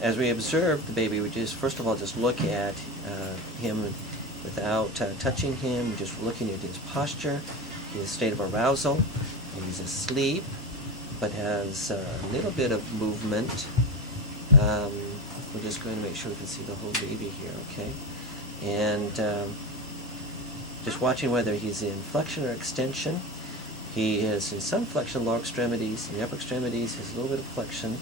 As we observe the baby, we just first of all just look at him without touching him, just looking at his posture, his state of arousal. He's asleep, but has a little bit of movement. We're just going to make sure we can see the whole baby here, okay? And just watching whether he's in flexion or extension. He is in some flexion, lower extremities. In the upper extremities, he has a little bit of flexion.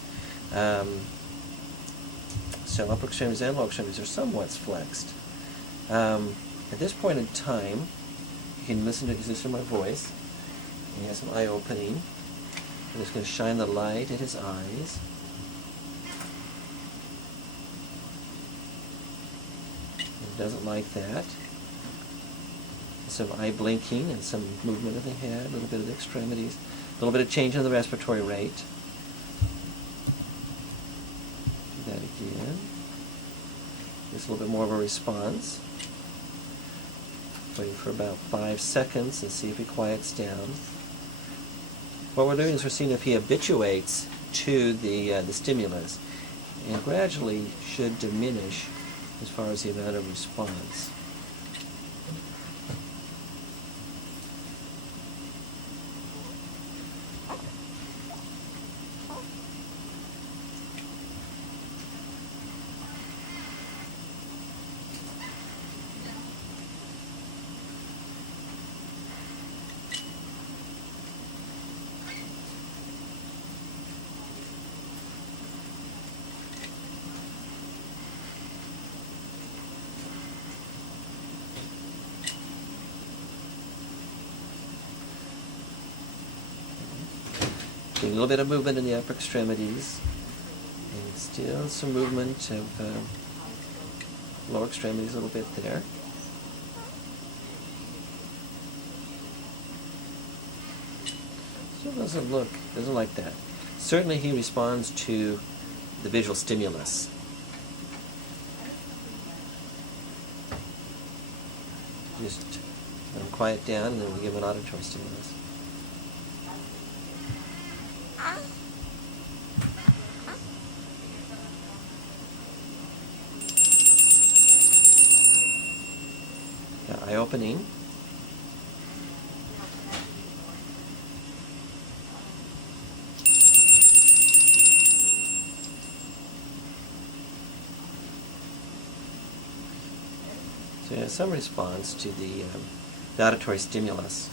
So upper extremities and lower extremities are somewhat flexed. At this point in time, you can listen to my voice. He has an eye opening. I'm just going to shine the light at his eyes. He doesn't like that. Some eye blinking and some movement of the head, a little bit of the extremities, a little bit of change in the respiratory rate. Do that again. Just a little bit more of a response. Wait for about 5 seconds and see if he quiets down. What we're doing is we're seeing if he habituates to the stimulus, and gradually should diminish as far as the amount of response. A little bit of movement in the upper extremities, and still some movement of lower extremities a little bit there. Still doesn't like that. Certainly he responds to the visual stimulus. Just let him quiet down, and then we give him an auditory stimulus. Eye opening. So he has some response to the auditory stimulus.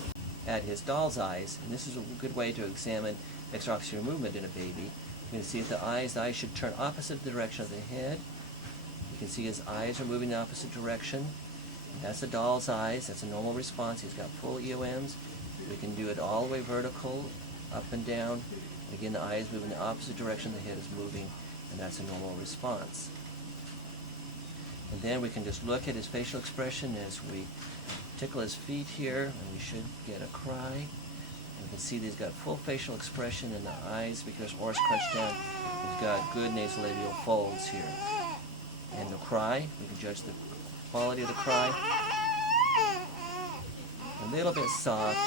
At his doll's eyes, and this is a good way to examine extraocular movement in a baby. You can see that the eyes should turn opposite the direction of the head. You can see his eyes are moving in the opposite direction. That's the doll's eyes. That's a normal response. He's got full EOMs. We can do it all the way vertical, up and down. Again, the eyes move in the opposite direction the head is moving, and that's a normal response. And then we can just look at his facial expression as we tickle his feet here, and we should get a cry. And we can see that he's got full facial expression in the eyes because oris crunched down. He's got good nasolabial folds here. And the cry, we can judge the quality of the cry. A little bit soft,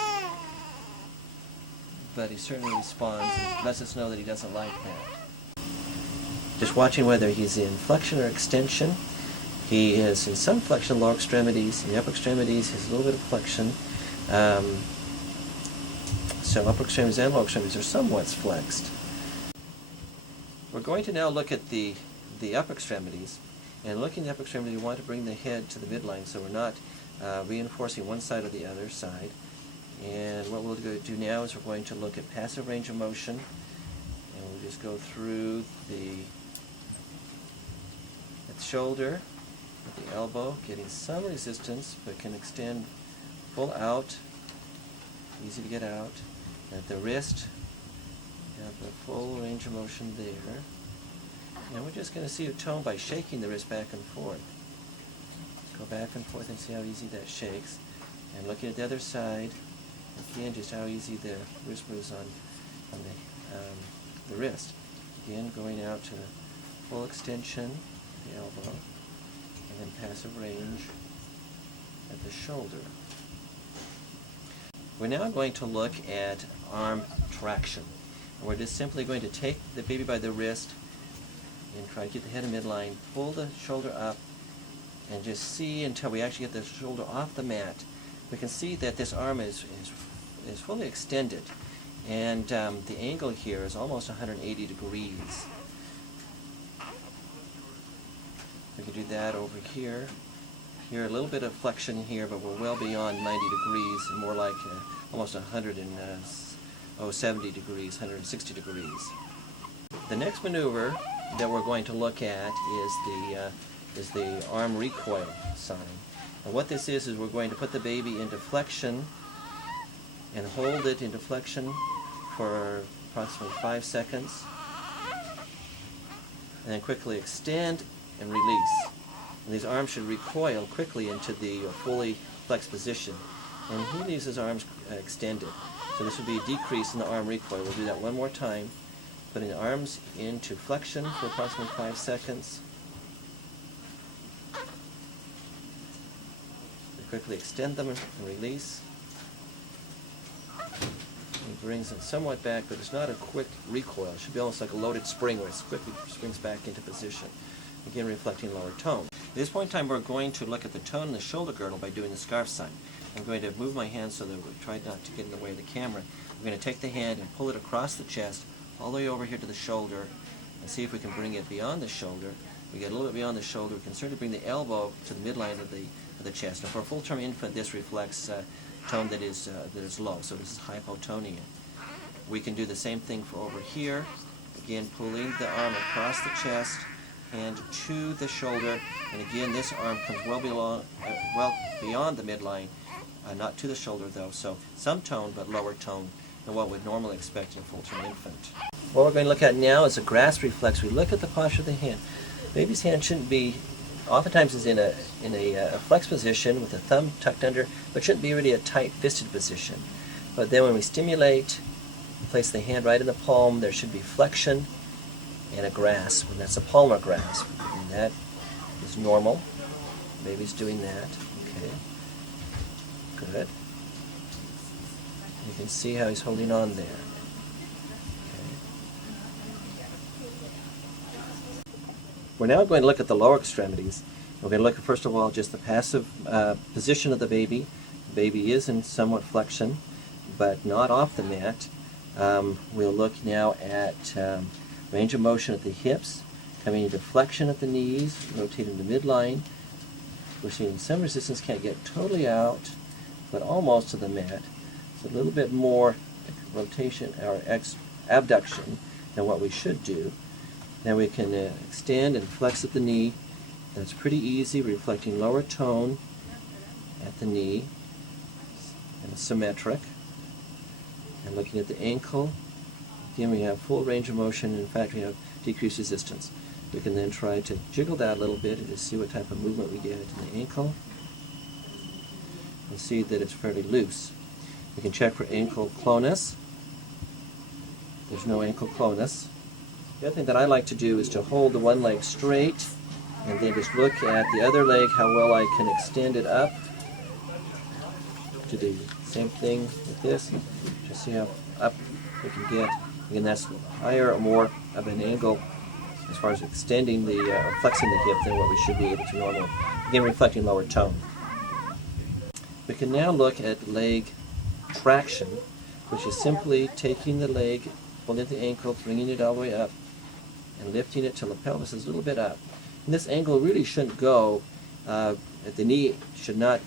but he certainly responds and lets us know that he doesn't like that. Just watching whether he's in flexion or extension. He is in some flexion, lower extremities. In the upper extremities, he has a little bit of flexion. So upper extremities and lower extremities are somewhat flexed. We're going to now look at the upper extremities. And looking at the upper extremity, we want to bring the head to the midline so we're not reinforcing one side or the other side. And what we'll do now is we're going to look at passive range of motion. And we'll just go through the shoulder, with the elbow, getting some resistance, but can extend full out, easy to get out. At the wrist, have the full range of motion there. And we're just going to see a tone by shaking the wrist back and forth. Go back and forth and see how easy that shakes. And looking at the other side, again, just how easy the wrist moves on the wrist. Again, going out to full extension, the elbow, and then passive range at the shoulder. We're now going to look at arm traction. And we're just simply going to take the baby by the wrist and try to get the head in midline, pull the shoulder up, and just see until we actually get the shoulder off the mat. We can see that this arm is fully extended, and the angle here is almost 180 degrees. We can do that over here. Here a little bit of flexion here, but we're well beyond 90 degrees, and more like almost 170 degrees, 160 degrees. The next maneuver that we're going to look at is the arm recoil sign. And what this is we're going to put the baby into flexion and hold it into flexion for approximately 5 seconds, and then quickly extend and release. And these arms should recoil quickly into the fully flexed position. And he leaves his arms extended. So this would be a decrease in the arm recoil. We'll do that one more time. Putting the arms into flexion for approximately 5 seconds. We quickly extend them and release. He brings it somewhat back, but it's not a quick recoil. It should be almost like a loaded spring where it quickly springs back into position. Again, reflecting lower tone. At this point in time, we're going to look at the tone in the shoulder girdle by doing the scarf sign. I'm going to move my hand so that we try not to get in the way of the camera. We're going to take the hand and pull it across the chest, all the way over here to the shoulder, and see if we can bring it beyond the shoulder. We get a little bit beyond the shoulder. We can certainly bring the elbow to the midline of the chest. And for a full-term infant, this reflects tone that is low, so this is hypotonia. We can do the same thing for over here. Again, pulling the arm across the chest, hand to the shoulder, and again this arm comes well beyond the midline, not to the shoulder though, so some tone but lower tone than what we'd normally expect in a full-term infant. What we're going to look at now is a grasp reflex. We look at the posture of the hand. Baby's hand shouldn't be, oftentimes is in a flexed position with the thumb tucked under, but shouldn't be really a tight fisted position. But then when we stimulate, place the hand right in the palm, there should be flexion and a grasp, and that's a palmar grasp, and that is normal. Baby's doing that. Okay, good. You can see how he's holding on there. Okay. We're now going to look at the lower extremities. We're going to look at, first of all, just the passive position of the baby. The baby is in somewhat flexion, but not off the mat. We'll look now at range of motion at the hips, coming into flexion at the knees, rotating the midline. We're seeing some resistance, can't get totally out, but almost to the mat. It's a little bit more rotation or abduction than what we should do. Then we can extend and flex at the knee. That's pretty easy, reflecting lower tone at the knee, and symmetric. And looking at the ankle, again we have full range of motion. In fact, we have decreased resistance. We can then try to jiggle that a little bit and just see what type of movement we get in the ankle. We'll see that it's fairly loose. We can check for ankle clonus. There's no ankle clonus. The other thing that I like to do is to hold the one leg straight and then just look at the other leg, how well I can extend it up. To do the same thing with this. Just see how up we can get. Again, that's higher or more of an angle as far as extending the, flexing the hip than what we should be able to normally. Again, reflecting lower tone. We can now look at leg traction, which is simply taking the leg, holding the ankle, bringing it all the way up, and lifting it till the pelvis is a little bit up. And this angle really shouldn't go, at the knee should not,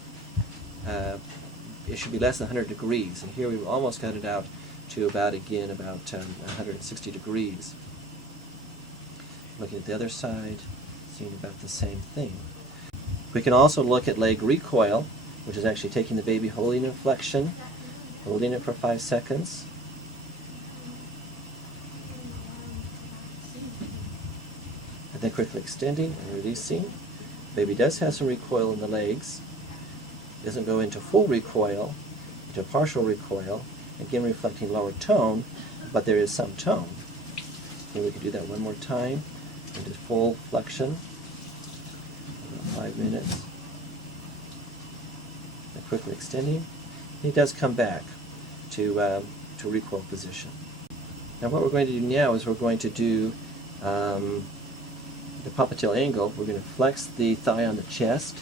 it should be less than 100 degrees. And here we've almost got it out to about 160 degrees. Looking at the other side, seeing about the same thing. We can also look at leg recoil, which is actually taking the baby, holding in flexion, holding it for 5 seconds. And then quickly extending and releasing. Baby does have some recoil in the legs. Doesn't go into full recoil, into partial recoil, again reflecting lower tone, but there is some tone. Okay, we can do that one more time, into full flexion, about 5 minutes. And quickly extending. He does come back to recoil position. Now what we're going to do now is we're going to do the popliteal angle, we're going to flex the thigh on the chest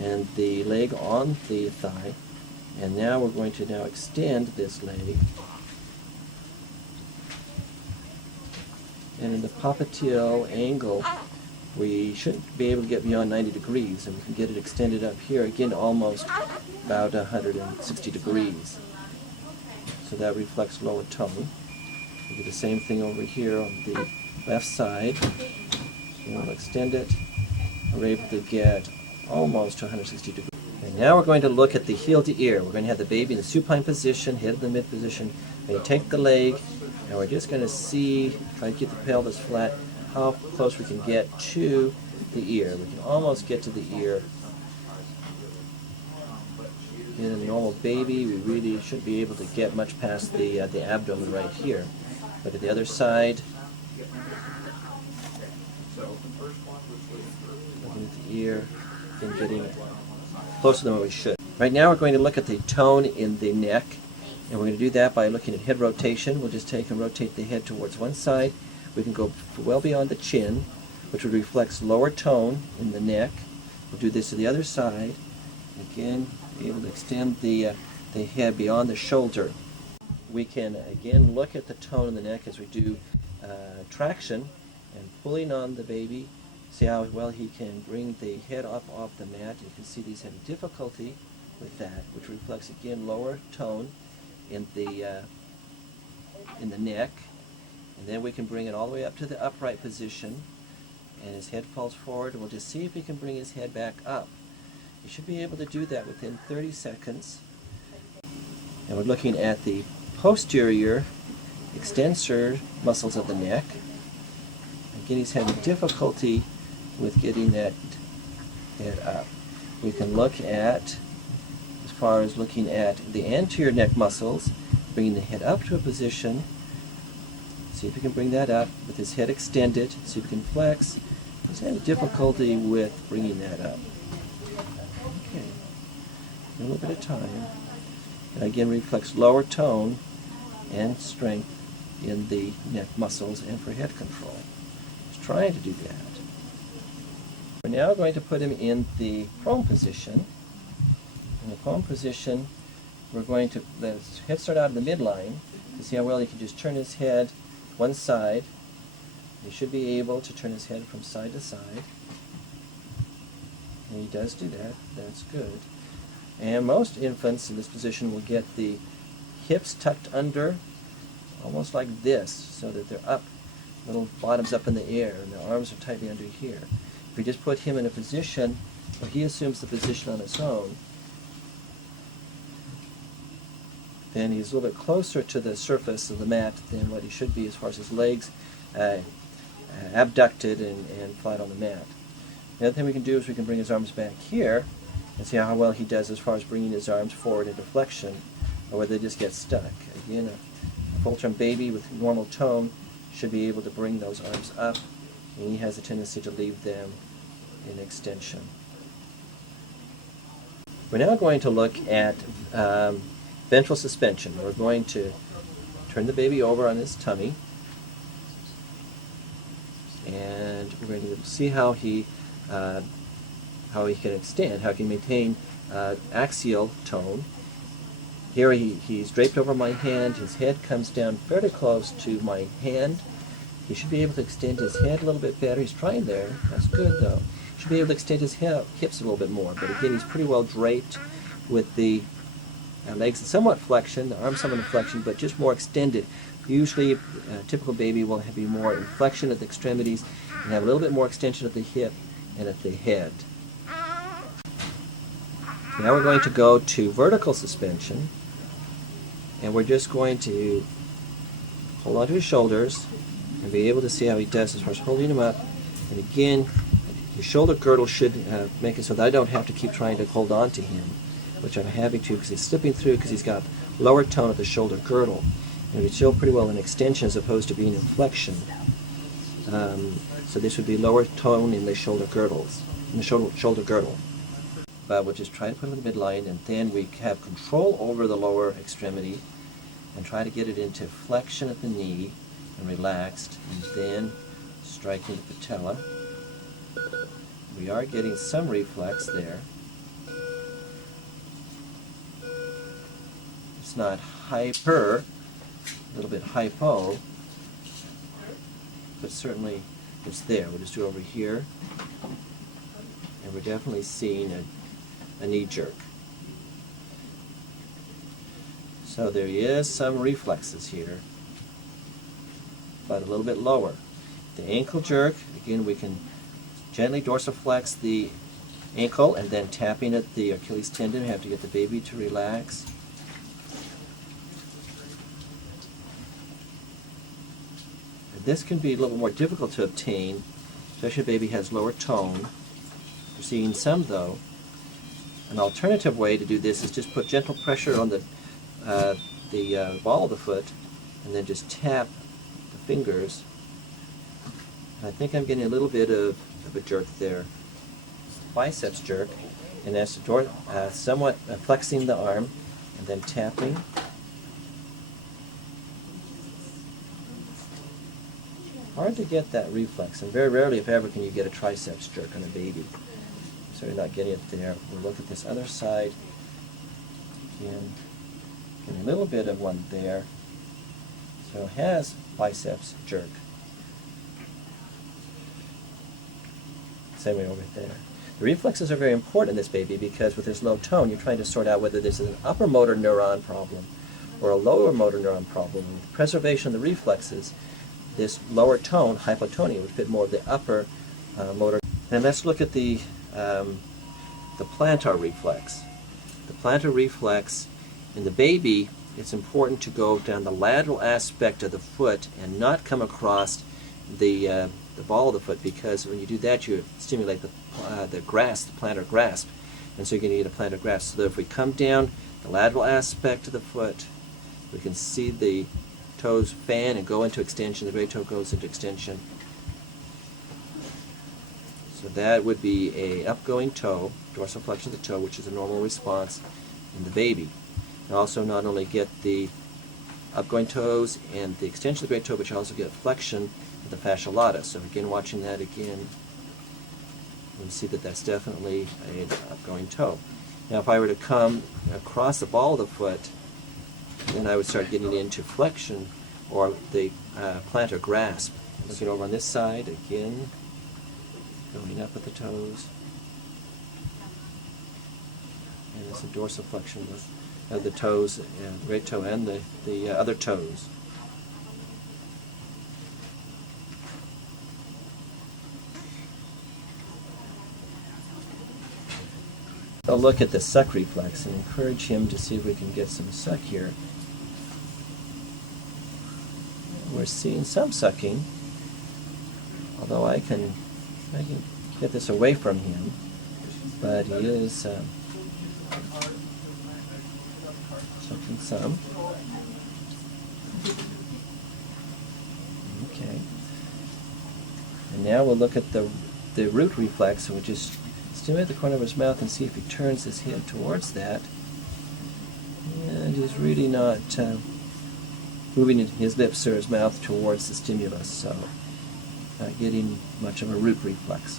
and the leg on the thigh. And now we're going to now extend this leg. And in the popliteal angle, we shouldn't be able to get beyond 90 degrees, and we can get it extended up here again almost about 160 degrees. So that reflects lower tone. We do the same thing over here on the left side. And we'll extend it. We're able to get almost to 160 degrees. And now we're going to look at the heel to ear. We're going to have the baby in the supine position, head in the mid position. We're going to take the leg, and we're just going to see, try to keep the pelvis flat, how close we can get to the ear. We can almost get to the ear. In a normal baby, we really shouldn't be able to get much past the abdomen right here. Look at the other side. Looking at the ear and getting closer than what we should. Right now we're going to look at the tone in the neck, and we're going to do that by looking at head rotation. We'll just take and rotate the head towards one side. We can go well beyond the chin, which would reflect lower tone in the neck. We'll do this to the other side. Again, be able to extend the head beyond the shoulder. We can again look at the tone in the neck as we do traction and pulling on the baby. See how well he can bring the head up off the mat. You can see he's having difficulty with that, which reflects again lower tone in the neck. And then we can bring it all the way up to the upright position, and his head falls forward, and we'll just see if we can bring his head back up. You should be able to do that within 30 seconds. And we're looking at the posterior extensor muscles of the neck. Again, he's having difficulty with getting that head up. We can look at, as far as looking at the anterior neck muscles, bringing the head up to a position. See if we can bring that up with his head extended. See if we can flex. He's having difficulty with bringing that up. Okay, a little bit of time. And again, reflects lower tone and strength in the neck muscles and for head control. He's trying to do that. We're now going to put him in the prone position. In the prone position, we're going to let his head start out in the midline to see how well he can just turn his head one side. He should be able to turn his head from side to side. And he does do that. That's good. And most infants in this position will get the hips tucked under, almost like this, so that they're up, little bottoms up in the air, and their arms are tightly under here. If we just put him in a position where he assumes the position on his own, then he's a little bit closer to the surface of the mat than what he should be as far as his legs abducted and flat on the mat. The other thing we can do is we can bring his arms back here and see how well he does as far as bringing his arms forward into flexion, or whether they just get stuck. Again, a full-term baby with normal tone should be able to bring those arms up, and he has a tendency to leave them in extension. We're now going to look at ventral suspension. We're going to turn the baby over on his tummy, and we're going to see how he can extend, how he can maintain axial tone. Here he's draped over my hand. His head comes down fairly close to my hand. He should be able to extend his head a little bit better. He's trying there. That's good, though. Should be able to extend his hips a little bit more. But again, he's pretty well draped with the legs in somewhat flexion, the arms somewhat in flexion, but just more extended. Usually, a typical baby will be more in flexion at the extremities and have a little bit more extension at the hip and at the head. Now we're going to go to vertical suspension, and we're just going to hold onto his shoulders and be able to see how he does as far as holding him up. And again, his shoulder girdle should make it so that I don't have to keep trying to hold on to him, which I'm having to because he's slipping through because he's got lower tone at the shoulder girdle. And it's still pretty well in extension as opposed to being in flexion. So this would be lower tone in the shoulder girdles, in the shoulder girdle. But we'll just try to put him in the midline, and then we have control over the lower extremity and try to get it into flexion at the knee and relaxed, and then striking the patella. We are getting some reflex there. It's not hyper, a little bit hypo, but certainly it's there. We'll just do it over here, and we're definitely seeing a knee jerk. So there is some reflexes here, but a little bit lower. The ankle jerk, again, we can gently dorsiflex the ankle and then tapping at the Achilles tendon. We have to get the baby to relax. And this can be a little more difficult to obtain, especially if a baby has lower tone. We're seeing some though. An alternative way to do this is just put gentle pressure on the ball of the foot and then just tap the fingers. I think I'm getting a little bit of a jerk there. Biceps jerk, and that's somewhat flexing the arm and then tapping. Hard to get that reflex, and very rarely, if ever, can you get a triceps jerk on a baby. So you're not getting it there. We'll look at this other side. Again, getting a little bit of one there. So it has biceps jerk. Same way over there. The reflexes are very important in this baby because with this low tone, you're trying to sort out whether this is an upper motor neuron problem or a lower motor neuron problem. With preservation of the reflexes, this lower tone, hypotonia, would fit more of the upper motor. And let's look at the plantar reflex. The plantar reflex in the baby, it's important to go down the lateral aspect of the foot and not come across the ball of the foot, because when you do that, you stimulate the grasp, the plantar grasp, and so you're going to need a plantar grasp. So that if we come down the lateral aspect of the foot, we can see the toes fan and go into extension. The great toe goes into extension. So that would be a upgoing toe, dorsiflexion of the toe, which is a normal response in the baby. You also not only get the upgoing toes and the extension of the great toe, but you also get flexion of the fascia lata. So again, watching that again, we see that that's definitely an upgoing toe. Now if I were to come across the ball of the foot, then I would start getting into flexion or the plantar grasp. Looking over on this side, again, going up at the toes. And it's a dorsiflexion of the toes, the great toe and the other toes. I'll look at the suck reflex and encourage him to see if we can get some suck here. We're seeing some sucking, although I can get this away from him, but he is sucking some. Okay. And now we'll look at the root reflex, and we'll just stimulate the corner of his mouth and see if he turns his head towards that. And he's really not moving his lips or his mouth towards the stimulus, so not getting much of a root reflex.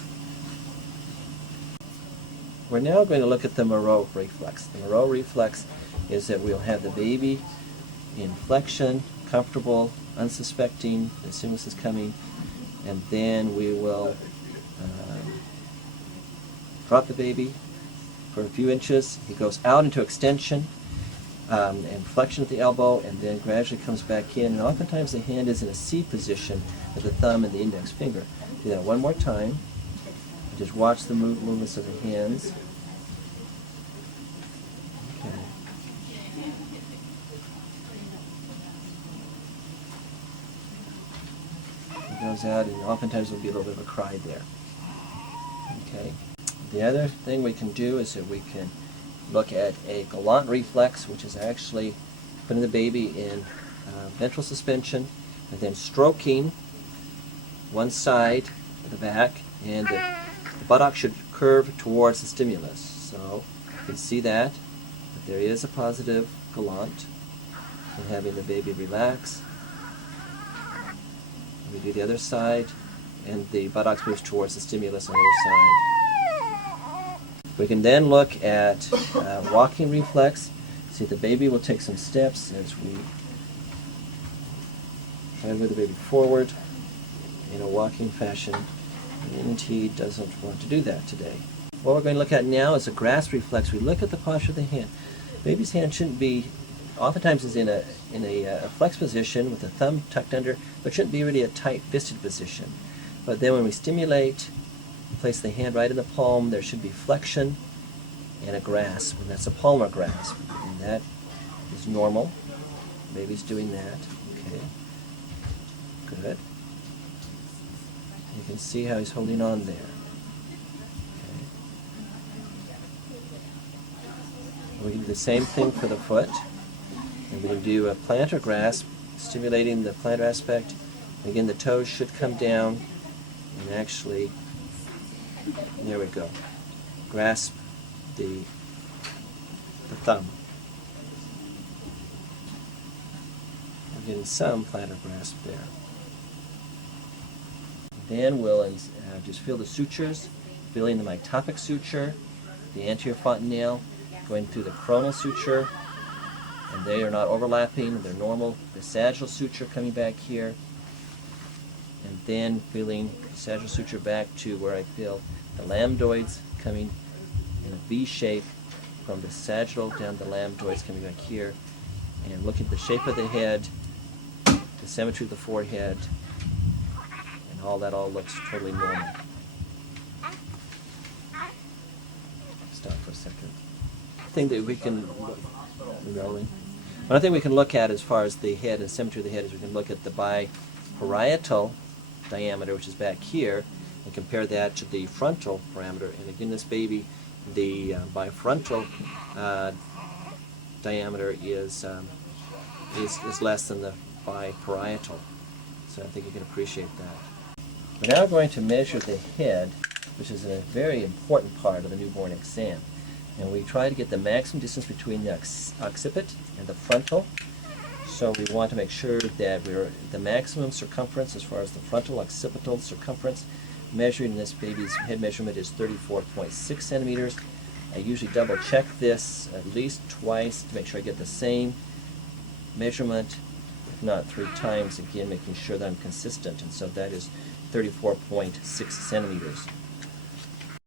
We're now going to look at the Moreau reflex. The Moreau reflex is that we'll have the baby in flexion, comfortable, unsuspecting, the stimulus is coming, and then we will drop the baby for a few inches. He goes out into extension and flexion at the elbow, and then gradually comes back in. And oftentimes the hand is in a C position with the thumb and the index finger. Do that one more time. Just watch the movements of the hands. Okay. He goes out, and oftentimes there'll be a little bit of a cry there. Okay. The other thing we can do is that we can look at a gallant reflex, which is actually putting the baby in ventral suspension and then stroking one side of the back, and the buttock should curve towards the stimulus. So you can see that there is a positive gallant in having the baby relax. We do the other side, and the buttocks moves towards the stimulus on the other side. We can then look at walking reflex. See, the baby will take some steps as we try to move the baby forward in a walking fashion, and he doesn't want to do that today. What we're going to look at now is a grasp reflex. We look at the posture of the hand. Baby's hand shouldn't be, oftentimes is in a flexed position with the thumb tucked under, but shouldn't be really a tight fisted position. But then when we stimulate, place the hand right in the palm, there should be flexion and a grasp, and that's a palmar grasp. And that is normal. Baby's doing that. Okay. Good. You can see how he's holding on there. Okay. We can do the same thing for the foot. And we can do a plantar grasp, stimulating the plantar aspect. And again, the toes should come down and actually, there we go, grasp the thumb. We're getting some plantar grasp there. Then we'll just feel the sutures, feeling the mitopic suture, the anterior fontanelle, going through the coronal suture, and they are not overlapping, they're normal. The sagittal suture coming back here, and then feeling the sagittal suture back to where I feel the lambdoids coming in a V shape from the sagittal down the lambdoids coming back here, and looking at the shape of the head, the symmetry of the forehead, and all that all looks totally normal. Stop for a second. Thing that we can rolling. One thing we can look at as far as the head and symmetry of the head is we can look at the biparietal diameter, which is back here, and compare that to the frontal parameter. And again, this baby, the bifrontal diameter is less than the biparietal. So I think you can appreciate that. We're now going to measure the head, which is a very important part of the newborn exam. And we try to get the maximum distance between the occiput and the frontal. So we want to make sure that we're the maximum circumference as far as the frontal occipital circumference. Measuring in this baby's head measurement is 34.6 centimeters. I usually double check this at least twice to make sure I get the same measurement, if not 3 times, again making sure that I'm consistent. And so that is 34.6 centimeters.